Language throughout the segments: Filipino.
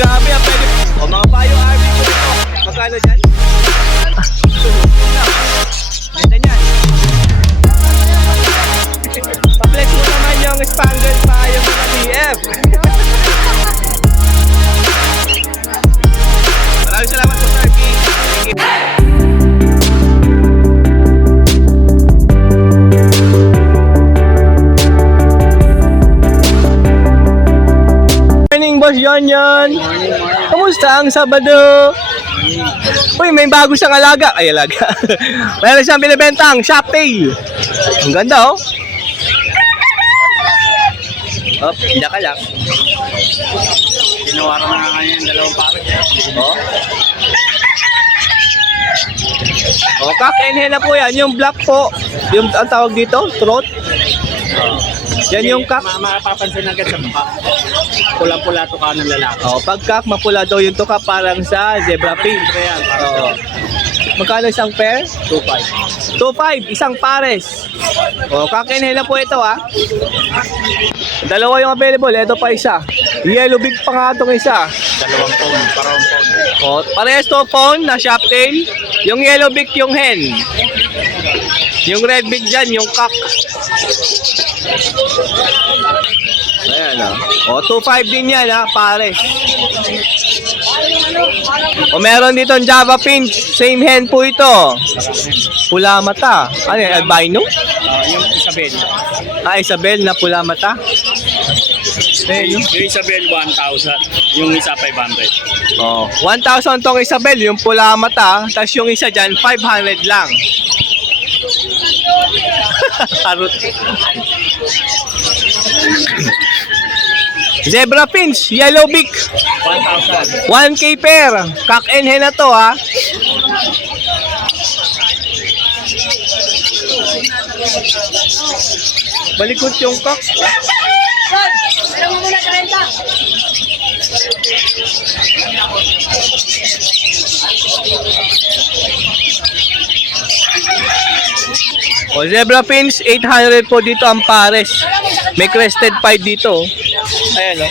grabe ah, pwede. O mga payo RV po ito. Magkano dyan? Ganda niyan. Pa-flex mo naman yung spangle pa yung mga BF. Maraming salamat po Sir B. Thank you. Morning Boss Yon. Kamusta ang Sabado? Uy, may bago siyang alaga. Ay, alaga. Mayroon siyang binibentang Shoptail. Ang ganda, oh. Oh, hindi ka lang. Tinawaran na nga ngayon dalawang pares. Oh. Oh, cock and hen na po yan. Yung black po. Yung ang tawag dito, throat. Yan yung cock. Mapapansin agad sa mukha. Pulang-pula to ka ng lalaki. Oh, pag cock, mapula daw yung tuka parang sa zebra pink. Yan, Oo. Magkano isang pair? 2.5. 2.5, isang pares. O, kakinhin na po ito ha. Dalawa yung available, ito pa isa. Yellow big pa nga itong isa. Dalawang pound, parang pound. O, parehas to phone na Shoptail. Yung yellow big yung hen. Yung red big dyan, yung cock. Ayan o. O, 2.5 din yan ha, pares. O, meron dito Java Pinch. Same hen po ito. Pula mata. Ano yan? Albino? Yung Isabel. Ah, Isabel na pula mata. Yung Isabel 1,000. Yung isa 500. Oh, 1,000 tong Isabel, yung pula mata. Tapos yung isa dyan, 500 lang. Harot. Zebra Pinch, yellow beak. 1,000. 1K pair. Cock and hen na to ha. Balikot yung cock. Alam mo muna 30. O, Zebra Pinch, 800 po dito ang pares. May crested pied dito. Ayan o.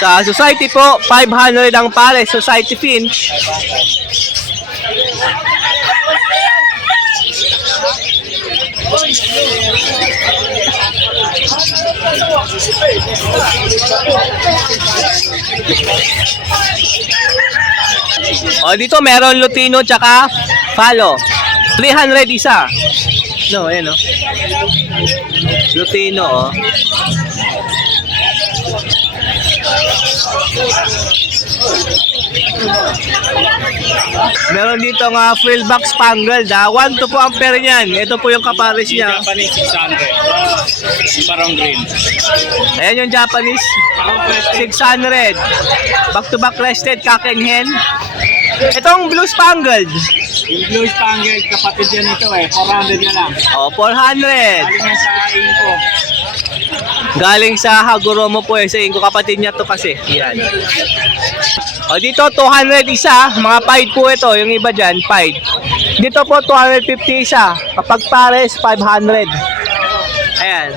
Sa society po, 500 ang pares, society Finch. O, dito meron Lutino tsaka Palo. 300 isa. No, ayan o. Lutino o. Meron dito nga frill box spangled ha. 1-2 po ang pair niyan. Ito po yung kapares Yung niya. Japanese 600. Yung parang green. Ayan yung Japanese. 600. Back to back crested cock and hen. Itong blue spangled. Yung blue spangled, kapatid yan ito 400 na lang. Oh, 400. Galing yan sa Inco. Galing sa Hagoromo po sa Ingo, kapatid niya to kasi. Yan. O dito 200 isa, mga pied po ito, yung iba diyan, pied. Dito po 250 isa, kapag pares 500. Ayan.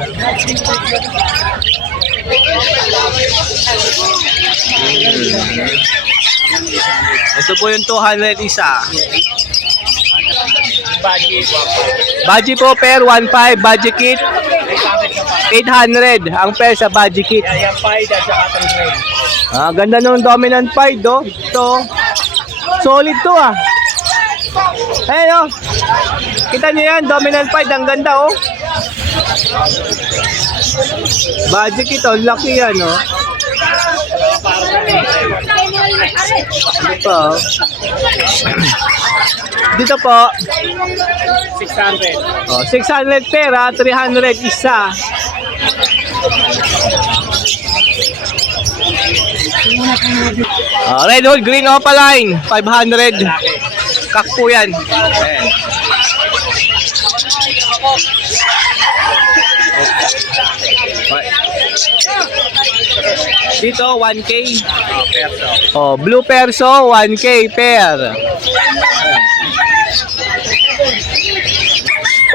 Ito po yung 200 isa. Budgie po pair 1.5, budgie kit 800 ang pair sa budgie kit. Yung pied at saka green. Ah, ganda nung dominant pied do. Ito. Solid to ah. Ayan oh. Kita niyo yan, dominant pied, ang ganda oh. Budgie kit oh, laki yan oh. Ito oh. Dito po 600. oh, 600 pera, 300 isa. Red Hole Green Opaline 500. Kak po yan. Ayan. Dito, 1K. Perso. Oh, blue perso, 1K pair.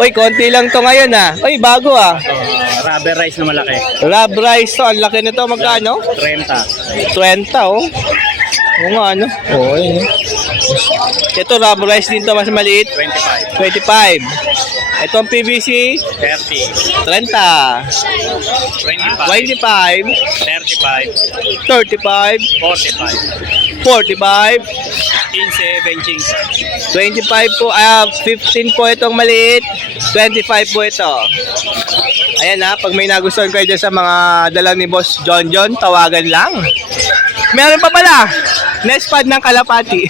Uy, konti lang to ngayon ah. Uy, bago ah. Rubber rice na malaki. Lab rice to, ang laki nito, magkano? 30. 20 oh. Oo nga ano. Oo, yun. Ito, rubber rice din to, mas maliit. 25. 25. Ito ang PVC, 30. 30. 25. 25. 35. 35. 45. 45. 15, 25 po, 15 po itong maliit, 25 po ito. Ayan ha, pag may nagustuhan kayo dyan sa mga dala ni Boss John John, tawagan lang. Meron pa pala, next pad ng kalapati.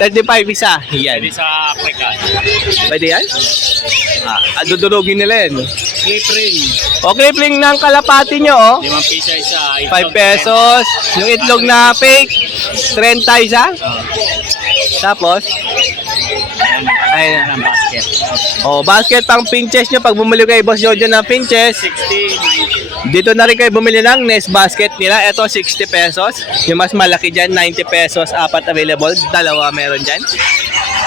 35 isa. Yan. Pwede sa Africa. Pwede yan? Dudurugin nila yan. Clip ring. Okay, fling ng kalapati nyo, oh. 5 piso isa. 5 pesos. Yung itlog na fake, 30 isa. Tapos, ayun. Ang basket. Oh, basket pang pinches nyo. Pag bumili kayo, Boss Jojo ng pinches, 60, 90. dito na rin kayo bumili ng Nest basket nila. Ito, 60 pesos. Yung mas malaki dyan, 90 pesos. Apat available. Dalawa meron dyan.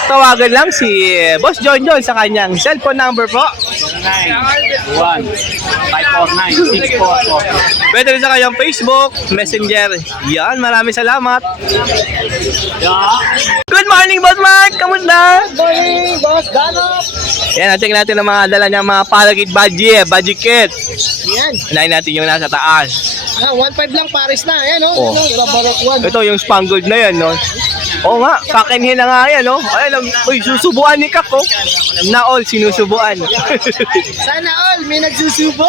Tawagan lang si Boss John John sa kanyang cellphone number po. 1 549 644. Pwede rin sa kanyang Facebook, Messenger. Yan, maraming salamat. Good morning, Boss Mark! Kamusta? Morning, boss. Ganop. Yan, natin natin ang mga dala niyang mga palagid budget kit. Yan. Unahin natin yung nasa taas. 1.5 lang Paris na. Ayan, Oh. Babarok 1. Ito yung spangled na yan, no? Oo nga, kakinhin na nga yan, no? Ayan, uy, susubuan ni Kak, oh. Na all, sinusubuan. Sana all, may nagsusubo.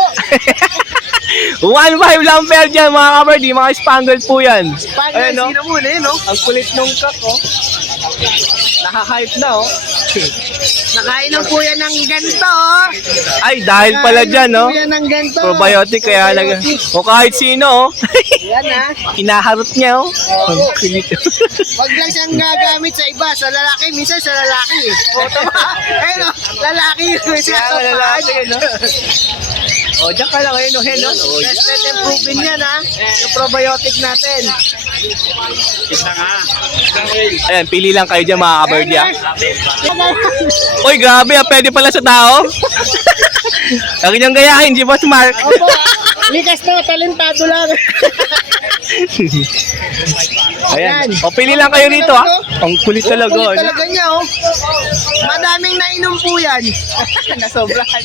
1.5 lang pair dyan, mga kabardi. Mga spangled po yan. Pagka, Ayan, no? sino muna, no? Ang kulit nung Kak, oh. Naka-hype na, oh. Nakain ng kuya ng ganito, oh. Ay, dahil pala dyan, no? Kuya ng ganito. Probiotic, kaya o kahit sino, oh. Yan, ha. Hinaharot niya, oh. Ang kulit. Wag lang siyang gagamit sa iba. Sa lalaki, minsan sa lalaki. O, tama. Ayun, oh. Lalaki. Kaya lalaki, no? O, dyan ka lang, ayun, no? Hen, no? Tested and proven yan, ha. Yung probiotic natin. Isa nga. Ayan, pili lang kayo dyan, mga kabardi, ah. Opo. Uy, grabe, ah. Pwede pala sa tao. Ang inyong gayahin, si Boss Mark. Likas na, talentado lang. Ayan. O, pili lang kayo rito, ah. Ang kulit talaga, Kulit ano? talaga niya, oh. Madaming nainom po yan. Nasobrahan.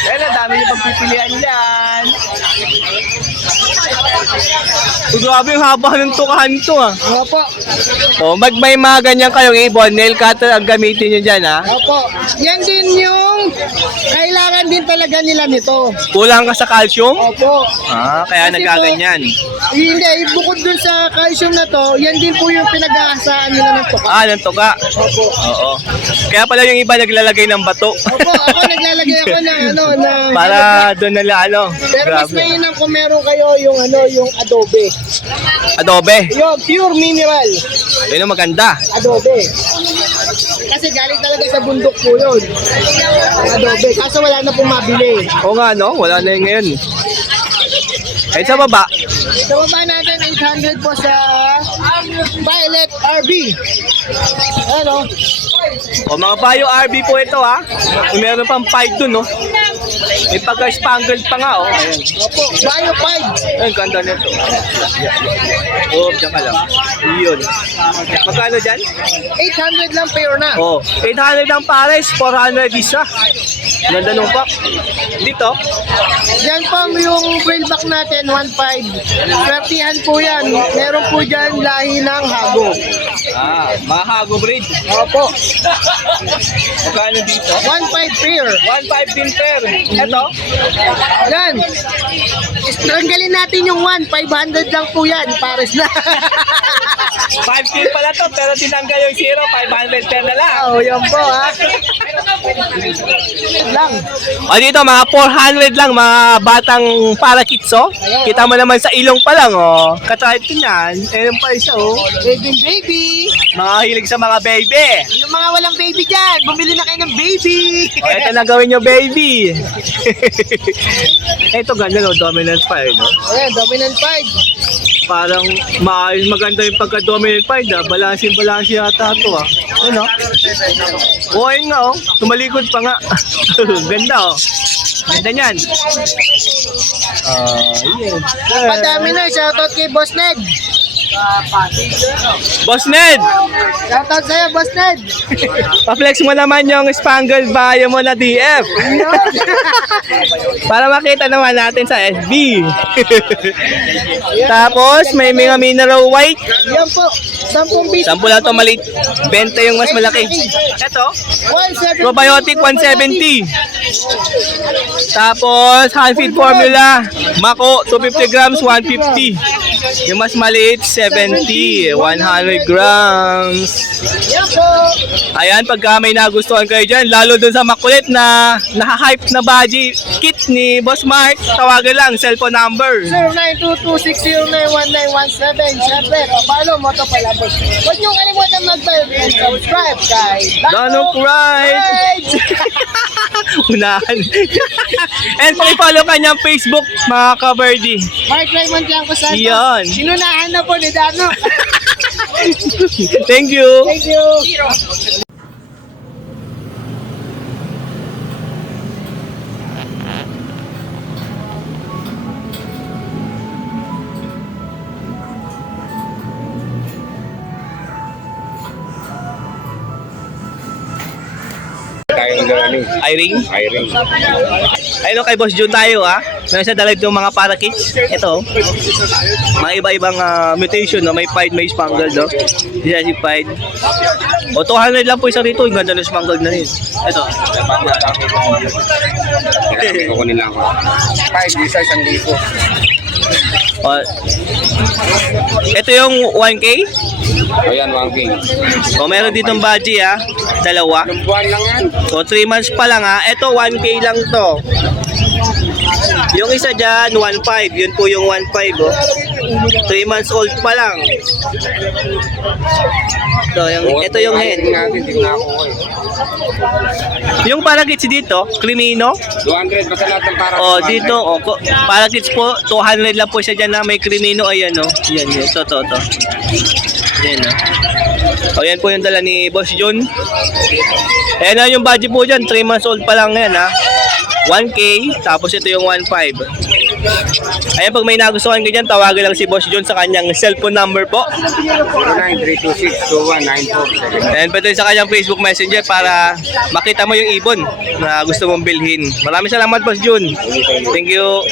Ayan, ang dami niyo pagpipilian dyan. Grabe, yung haba ng tukahan to, ah. Opo. O, may mga ganyan kayong ibon, nail cutter ang gamitin nyo dyan, ha? Opo. Yan din yung kailangan din talaga nila nito. Kulang ka sa calcium? Opo. Kaya Kasi nagaganyan. Hindi, bukod dun sa calcium na to, yan din po yung pinag-aasaan nila ng tuka. Ng tuka. Opo. Oo. Kaya pala yung iba naglalagay ng bato. Opo, ako naglalagay ako ng Para doon nila, pero mas grabe. mainam kung meron kayo yung yung adobe. Adobe. Yung pure mineral Yun ang maganda. adobe. Kasi galing talaga sa bundok po yun. Ang adobe. Kaso wala na pong mabili. Oo nga, no? Wala na yun ngayon. Ay, sa baba. Sa baba natin, 800 po sa Violet RB. Ano? O, mga Bayo RB po ito, ha? Kung meron pang 5 dun, no? May pagka-spangled pa nga, oh. Ayan. Opo, Bio 5. Ayun, ganda nito. Oo, dyan ka lang. Yun. Magkano dyan? 800 lang pair na. Oh, 800 ang pares, 400 isa. Ganda nung pack. Dito, Yan po yung trail back natin, 1.5. Swertihan po yan. Meron po dyan lahi ng hago. mga hago breed. Opo, Magkano dito? 1.5 pair. 1.5 din pair. Ito, Yan. Tanggalin natin yung 1. 500 lang po yan. Pares na. 5K pala to, pero tinanggal yung 0, 500 pair na lang. Oh, yan po ha. Lang. O dito, mga 400 lang, mga batang parakitso. Kita mo naman sa ilong pa lang, oh. Katahit ko yan. Ayun pa isa, oh. Baby baby. Mga hilig sa mga baby. Yung mga walang baby dyan, bumili na kayo ng baby. O, ito na gawin nyo, baby. Ito ganda, no? Dominant pa, no? Ayan, dominant 5. Parang maayos maganda yung pagka-dominant pa, Balansin yata ito, ah. Ano? O, ayun nga, oh. Tumalikod pa nga. Ganda, oh. Ganda niyan. Yun. Padami na, shoutout kay Boss Ned. Boss Ned! Shoutout sa'yo, Boss Ned. Pa-flex mo naman yung spangled bio mo na DF. Para makita naman natin sa FB. Tapos, may mga mineral white. Yan po, 10 piso. Sample lang ito maliit. 20 yung mas malaki. Ito, 170. probiotic 170. Tapos, hand-feed formula. Mako, 250 grams, 150. Yung mas maliit, 70. 100 grams. Yan po. Ayan, pagka may nagustuhan kayo dyan, lalo dun sa makulit na naka-hype na budgie kit ni Boss Mark, tawagan lang, cellphone number. 0922-609-1917. Siyempre, follow mo ito pala, boss. Huwag niyong kalimutan mag-bell and subscribe kay Dano Pride! Pride. Unahan. And pakipollow kanyang Facebook, mga ka-birdie. Mark Raymond Blanco Santos. Yan. Sinunahan na po ni Dano. Thank you! Thank you. Tayo ng Irene? Irene. Ayun kay Boss Jun tayo, ha? Meron siya dala itong mga parakeets. Ito, mga iba-ibang mutation, no? May pied, may spangled, no? Diyan si pied. O, 200 lang po isa rito. Yung ganda ng spangled na rin. Ito. Kukunin lang ako. 5, isa, 1,000. O, ito yung 1K. O yan, 1K. O, meron ditong budgie, ha? Dalawa. Yung buwan lang yan. So, 3 months pa lang, ha? Ito, 1K lang to. Yung isa dyan, 1.5. Yun po yung 1.5, oh. 3 months old pa lang. Ito yung hen. Natin, hindi ko nakakuha eh. Yung parakeets dito, Crimino. 200, basta lahat ng para. O, dito, parakeets po, 200 lang po siya dyan na may Crimino. Ayan, oh. Yan, yan. Ito. Yan, oh. O, yan po yung dala ni Boss John. Ayan na yung budget po dyan. 3 months old pa lang yan, ha. 1K, tapos ito yung 1.5. Ayan, pag may nagustuhan ka dyan, tawagan lang si Boss John sa kanyang cellphone number po. 0932621947. And pwede sa kanyang Facebook Messenger para makita mo yung ibon na gusto mong bilhin. Maraming salamat, Boss John. Thank you.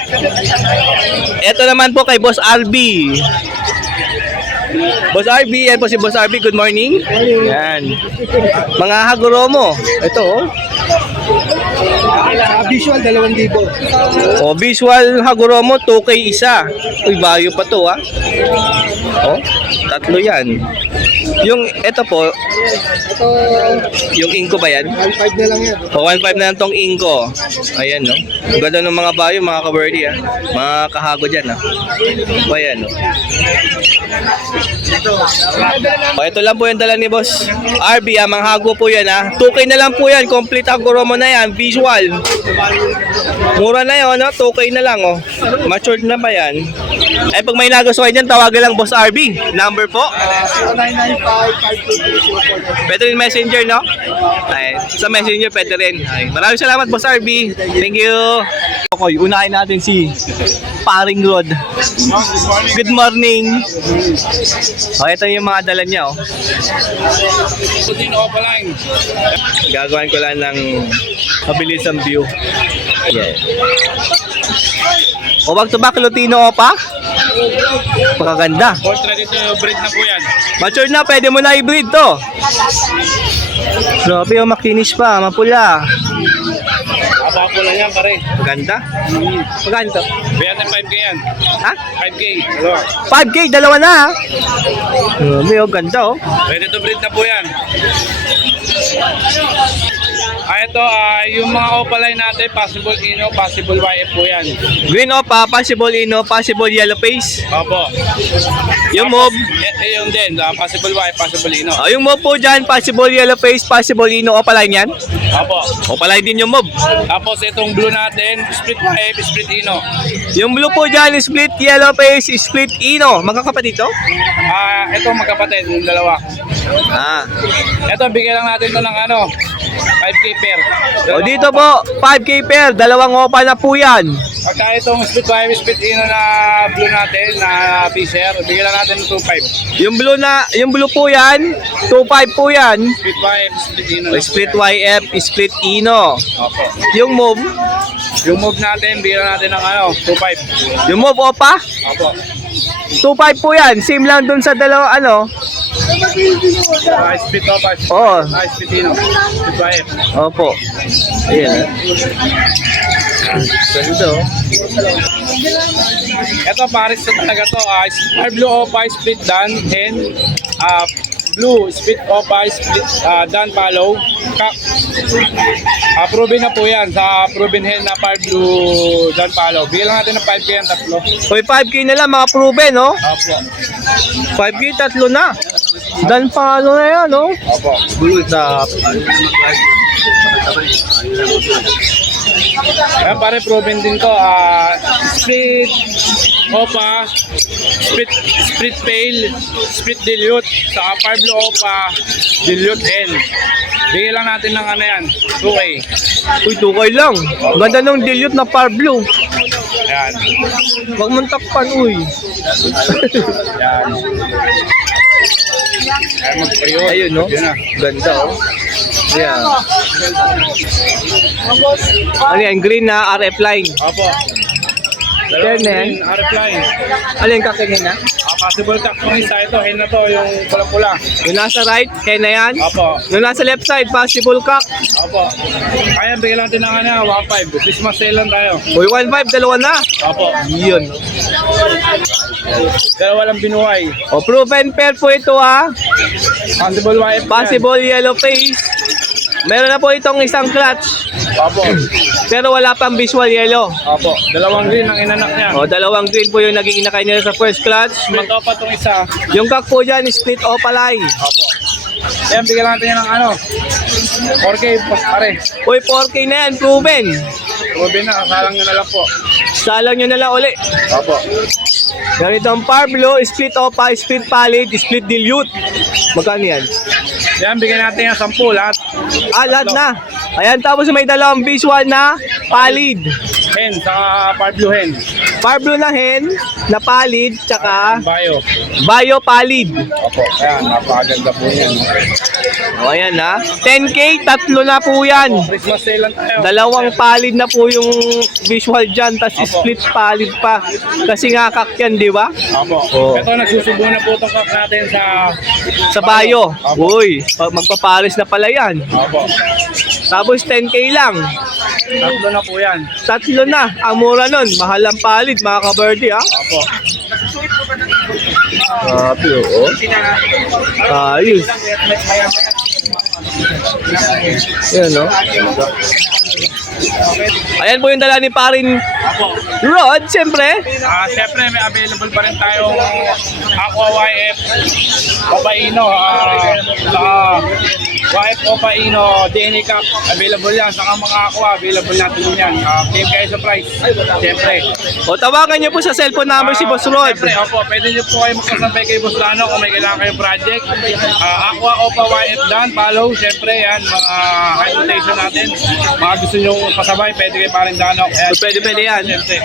Ito naman po kay Boss RB. Boss RB, yan po si Boss RB. Good morning. Yan. Mga Hagoromo. Ito, oh. Visual, 2,000. O, visual Hagoromo, 2K isa. Uy, bayo pa to, ha. O, 3 yan. Yung, ito po, Ito, yung inko ba yan? 1.5 na lang yan. O, 1.5 na lang tong inko. Ayan, no. Ang ganda ng mga bayo, mga ka-birdie, ha. Mga kahago dyan, ha. O, ayan, no. O, ito lang po yung dala ni Boss RB, ha. Mga hago po yan, ha. 2K na lang po yan. Complete Hagoromo na yan. Visual. Mura na yun, no? 2K na lang, oh. Matured na ba yan? Eh, pag may nagustuhan dyan, tawagan lang Boss RB. Number po? 0995-523-04. Pwede rin messenger, no? Ay, sa messenger pwede rin. Ay, maraming salamat, Boss RB. Thank you. Okay, unahin natin si Paring Rod. Good morning. Oh, ito yung mga dala niya, oh. Gagawin ko lang ng mabilis ang view. Yeah. O, back to back Lutino Opa. Pakaganda. Ready to breed na po yan. Matured na, pwede mo na i-breed to. Grabe, oh, makinis pa, mapula. Aba po lang yan, pare. Ganda. Magkano to? Bayan ng 5K yan. Ha? 5K. Dalawa. 5K, dalawa na, ha? Grabe, oh, ganda, oh. Ready to breed na po yan. Ito, yung mga opaline natin, possible Ino, possible YF po yan. Green Opa, possible Ino, possible Yellow Face. Opo. Yung Tapos, move, yung din, possible YF, possible Ino. yung move po dyan, possible Yellow Face, possible Ino, Opaline yan. Opo. Opaline din yung move. Tapos itong blue natin, split YF, split Ino. Yung blue po dyan, split Yellow Face, split Ino. Magkakapatid to? Ito magkapatid, yung dalawa. Ah. Ito, bigyan lang natin to ng 5K pair. O dito po, 5K pair, dalawang Opa na po yan. Pagka itong split YF, split Ino na blue natin, na Fisher, bigyan lang natin ng 2.5. Yung blue po yan, 2.5 po yan. Split YF, split Ino. O, split YF, split Ino. Opo. Yung move, Yung move natin, bigyan natin ng 2.5. yung move Opa, Opo. 2.5 po yan. Same lang dun sa dalawa, Split Opa. Oo. Split Ino. Split YF. Opo. Ayan. Ganito. Ito, pares na talaga to. Star Blue Opa, split Dan, and Blue, split Opa, split Dan Palo. Proven na po yan sa proven hen na Star Blue Dan Palo. Bigyan lang natin ng 5K ang tatlo. Uy, 5K na lang, mga proven, no? Opo. 5K, tatlo na. Dan palo na yan, no? Opo. Blue na. Ayan, pare, proven din to. Split Opa, split Pale, split Dilute, sa Star Blue Opa, Dilute hen. Bigyan lang natin ng yan, 2K. Uy, 2K lang. Ganda nung dilute na par blue. Ayan. Huwag mong takpan, uy. Ayan. Ayan, magpayo. Ayun, no? Yun na. Ganda, oh. Ayan. Ano yan? Green na RF line. Opo. Then, Dalawang RF line. Ano yung kakingin na? Possible cup kung isa ito. Hen na to, yung pula-pula. Yung nasa right, kaya na yan. Opo. Yung nasa left side, possible cock. Opo. Kaya bigyan natin ng 1.5. Christmas sale lang tayo. Uy, 1.5, dalawa na. Opo. Yun. Dalawa lang binuhay. O, proven pair po ito, ha. Possible YF. Possible yellow face. Meron na po itong isang clutch. Opo. Pero wala pang visual yellow. Opo. Dalawang green ang inanak niya. O, dalawang green po yung naging inakay nila sa first clutch. Mato pa itong isa. Yung cock po dyan, split opaline. Opo. Ayan, bigyan natin yan ng 4K pare. Uy, 4K na yan, proven. Ruby na, kasalang nyo na lang po. Salang nyo na lang uli. Opo. Ganito ang Parblo, split opa, split pallid, split dilute. Magkano yan? Ayan, bigyan natin yan 10 lahat. Lahat na. Ayan, tapos may dalawang visual na pallid. Hen, saka Parblo hen. Parblo na hen, na pallid, tsaka Bayo. bio pallid. Opo. Ayan, napakaganda po yan. O, ayan na. 10K, tatlo na po yan. Christmas sale lang tayo. Dalawang pallid na po yung visual dyan, tapos Opo. split pallid pa. Kasi nga kak yan, di ba? Opo. Oo. Ito, nagsusubo na po itong cup natin Sa bio. Opo. Uy, magpapares na pala yan. Opo. Tapos 10K lang. Tatlo na po yan. Tatlo na. Ang mura nun. Mahal ang palid, mga ka-birdie, ha? Opo. Grabe, oo. Ayos. Yan, no? Ayan po yung dala ni Parin Opo. Rod, siyempre. Siyempre, may available pa rin tayong Aqua YF Opaino. YF Opaino DNA Cup. Available yan. Saka mga Aqua, available natin din yan. Game kayo sa price. Siyempre. O, tawagan niyo po sa cellphone number si Boss Rod. Siyempre, opo. Pwede nyo po kayo magkasampay kay Boss Lano kung may kailangan kayong project. Aqua Opa YF Dan. Follow. Siyempre, yan. Mga invitation natin. Mga gusto nyo pasabay, pwede kayo parang Dano. Pwede yan. Siyempre.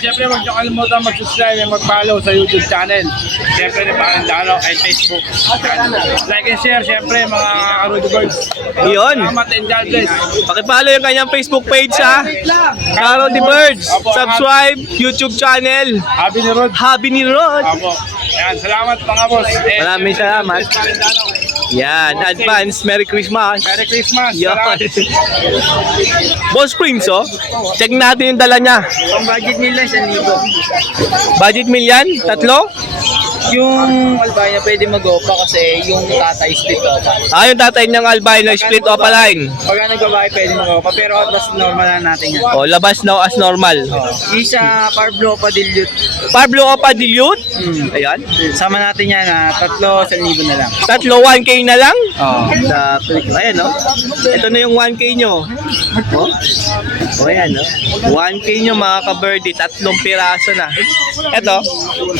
Siyempre, huwag nyo kalimutan mag-subscribe and mag-follow sa YouTube channel. Siyempre, ni Parang Dano ay Facebook. Like and share, siyempre, mga Rudy Birds. Yun. Salamat and God bless. Pakipollow yung kanyang Facebook page, ha? Carol the Birds. Subscribe, YouTube channel. Happy ni Rod. Happy ni Rod. Apo. Yan, salamat mga boss. Maraming salamat. Parang Dano. Yan, advance Merry Christmas. Merry Christmas. Yan. Salamat. Boss Prince, oh. Check natin yung dala niya. Ang budget nila, 1,000. Budget million? Tatlo? Yung albino pwede mag-opa kasi yung tatay split opa. Yung tatay niyang albino, split opa line. Pagka nagbabae pwede mag-opa pero outlaws normal na natin yan. Labas na as normal. Isa Parblo opa dilute. Parblo opa dilute. Ayan. Sama natin yan tatlo 1,000 na lang. Tatlo, 1K na lang. Sa Ayan, no? Ito na yung 1K nyo. Ayan, no? 1K nyo, mga ka-birdie. 3 piraso na. Ito.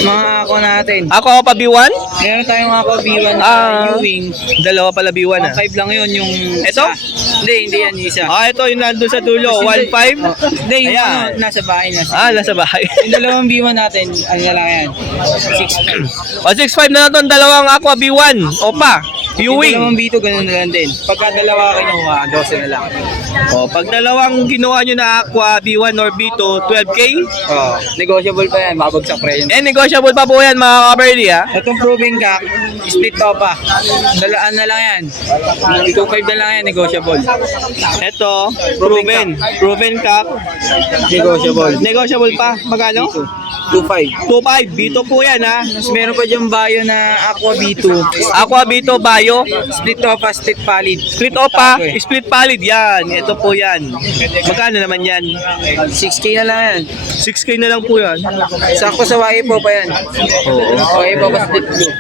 mga ako natin. Ako pa B1? Meron tayong ako B1 na U-wing. Dalawa pala B1, 5 lang yun yung Ito? Hindi yan yung isa. Ito yung nandun sa dulo. 1.5? Hindi, yung Ayan. nasa bahay na. Nasa bahay. Yung dalawang B1 natin, ano na lang yan? 6.5 na lang itong dalawang Aqua B1. Opa. Yung U-wing. dalawang B2, ganun na lang din. Pagka dalawa kinuha, 12 na lang. Pag dalawang ginawa nyo na Aqua B1 or B2, 12K? Negotiable pa yan, mabagsak pa yan. Negotiable pa po yan, mga ka-birdie, ha? Itong proving cock, split to pa. Dalaan na lang yan. 2.5 na lang yan, negotiable. Ito, proven cup. Negotiable pa. Magkano? 2.5. 2.5. B2 po yan, ha? Tapos meron pa dyan bio na Aqua B2. Aqua B2 Bio. Split to pa, split pallid. Split opa, split pallid. Yan. Ito po yan. Magkano naman yan? 6K na lang yan. 6K na lang po yan. Sakto sa YPO pa yan. Oo. YPO pa split blue.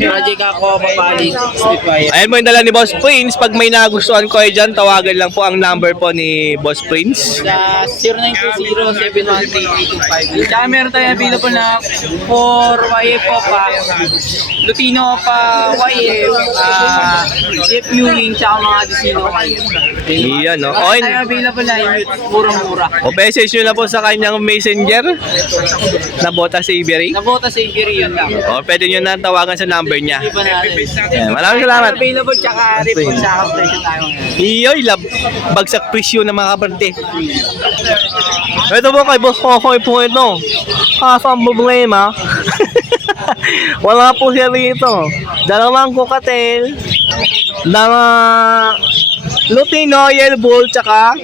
Project ako, papalid, split wire. Ayan mo yung dala ni Boss Prince. Pag may nagustuhan ko kayo dyan, tawagan lang po ang number po ni Boss Prince. Sa 0920-713-825. Tsaka meron tayo available na for YFO pa, Lutino pa, YF, Jeff Ewing, tsaka mga Disino. Iyan, no? Meron tayo available na yung murang-mura. Message nyo na po sa kanyang messenger na Botas Avery. Nabota sa Avery yun lang. Pwede nyo na tawagan sa number niya. Iba natin. Ayan, maraming salamat. Available tsaka report sa presyo tayo ngayon. Iyoy, bagsak presyo ng mga kabarte. Ito po kay Boss Kokoy po ito. Ang problema. Wala po siya rito. Dalawang cocktail, Lutino, Yellow Bull, tsaka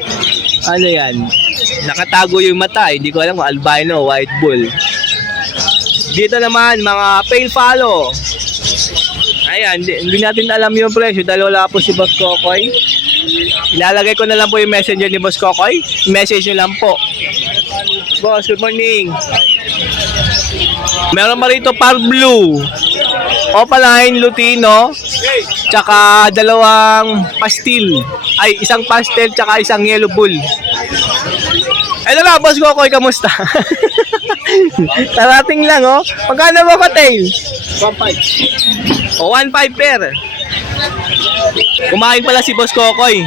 ano yan? Nakatago yung mata. Hindi ko alam kung albino, white bull. Dito naman, mga pale follow. Ayan, hindi natin alam yung presyo dahil wala po si Boss Kokoy. Ilalagay ko na lang po yung messenger ni Boss Kokoy. Message nyo lang po. Boss, good morning. Meron pa rito par blue, opaline, Lutino, tsaka dalawang pastel. Ay, isang pastel tsaka isang yellow bull. Ito na, Boss Kokoy, kamusta? Tarating lang, oh. Magkano mo ka, tail? 1.5. 1.5 per. Kumain pala si Boss Kokoy.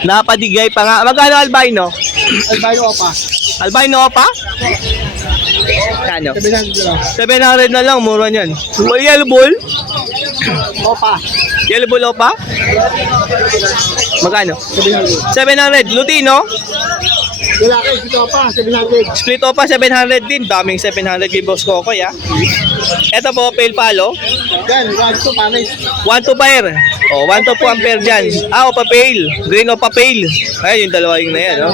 Napadigay pa nga. Magkano albino? Albino pa. Albino pa? Kano? 700 700 na lang, mura niyan. Yellow bull? Opa. Yellow bull opa? Magkano? 700. 700. Lutino? Lalaki, dito pa, 700. Split opa, 700 din. Daming 700 kay Boss Kokoy, ha? Ito po, pale palo. Yan, 1 to panis. 1 to pair. 1 to po ang pair dyan. Opa pale. Green opa pale. Ayun, yung dalawa yung na yan, no?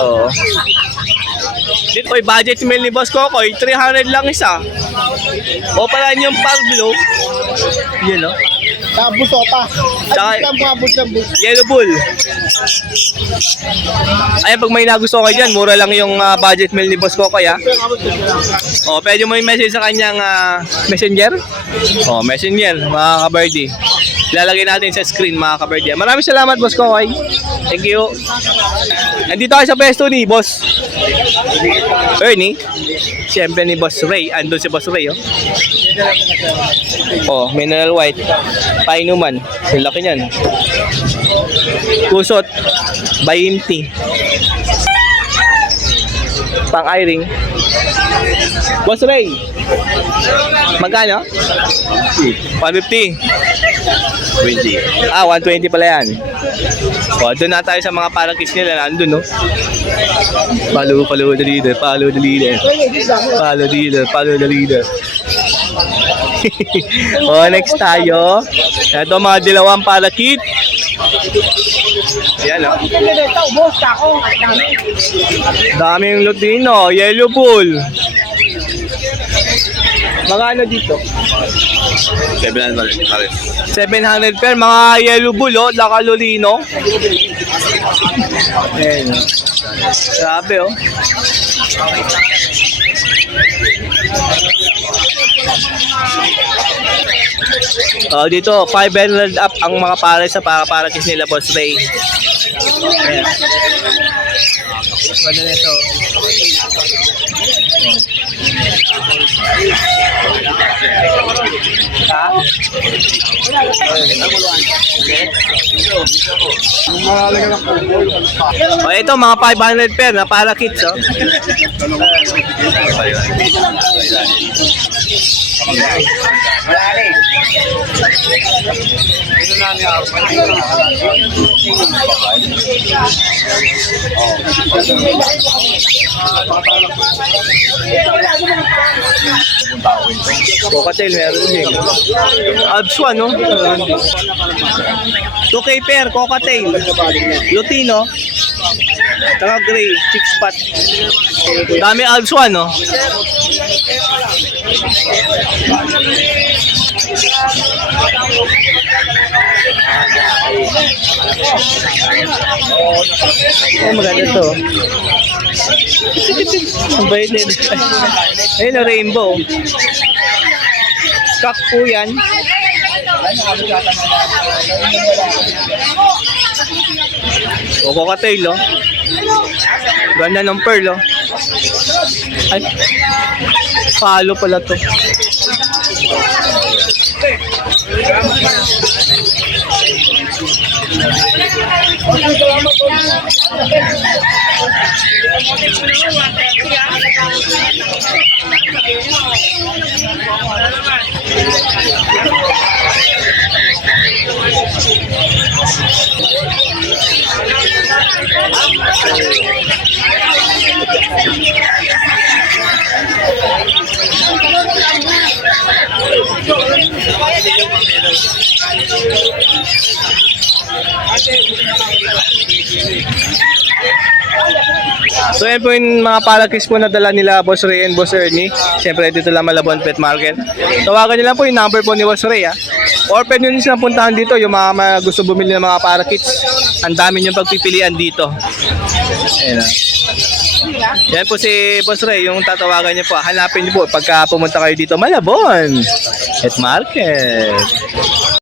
Oo. Dito ay budget meal ni Boss Kokoy, 300 lang isa. O pala yung Pablo. Yun, no? Tapos opa. Tsaka- Ay, lang abot ng bus. Yellow bull. Ay, pag may nagustuhan kayo dyan, mura lang yung budget meal ni Boss Kokoy, ha? Pwede mo yung message sa kanyang messenger? Messenger, mga ka-birdie. Ilalagay natin sa screen, mga ka-birdie. Maraming salamat, Boss Kokoy. Thank you. Nandito tayo sa pesto ni Boss Ernie. Siyempre ni Boss Ray. Andun si Boss Ray, mineral white. Painuman. Ang laki niyan. Kusot. 20. Pang-iring. Boss Ray. Magkano? 150. 20. 120 pala yan. Doon na tayo sa mga parakis nila. Nandun, no? Follow the leader. Follow the leader. Follow the leader. Follow the leader. Next tayo. Ito mga dilawang parakit. Yan, no? Daming Lutino. Yellow bull. Magkano dito? 700 pares. 700 per mga yellow bull, oh, Lakalolino. Ayan, oh. Grabe, oh. Oh, dito 500 up ang mga pare sa para-parakis nila, Boss Ray. Ayan. Ganda nito. Ha? Oh, ito mga 500 per na para kids, oh. Cocktail meron din. Alps 1, no? 2K pair, cocktail. Lutino. Taka gray, chick spot. Dami Alps 1, no? Oh, maganda to. Ang bait nito. Ayun, ang rainbow. Skak po yan. O, cocktail, oh. Ganda ng pearl, oh. Ay, palo pala to. So yan po yung mga parakis po na dala nila Boss Ray and Boss Ernie. Siyempre dito lang Malabon Pet Market. Tawagan nyo lang po yung number po ni Boss Ray, ha. Or pwede nyo silang puntahan dito yung mga gusto bumili ng mga parakits. Ang dami nyo pagpipilian dito. Ayan, ha. Yan po si Boss Ray, yung tatawagan nyo po. Hanapin nyo po pagka pumunta kayo dito Malabon Pet Market.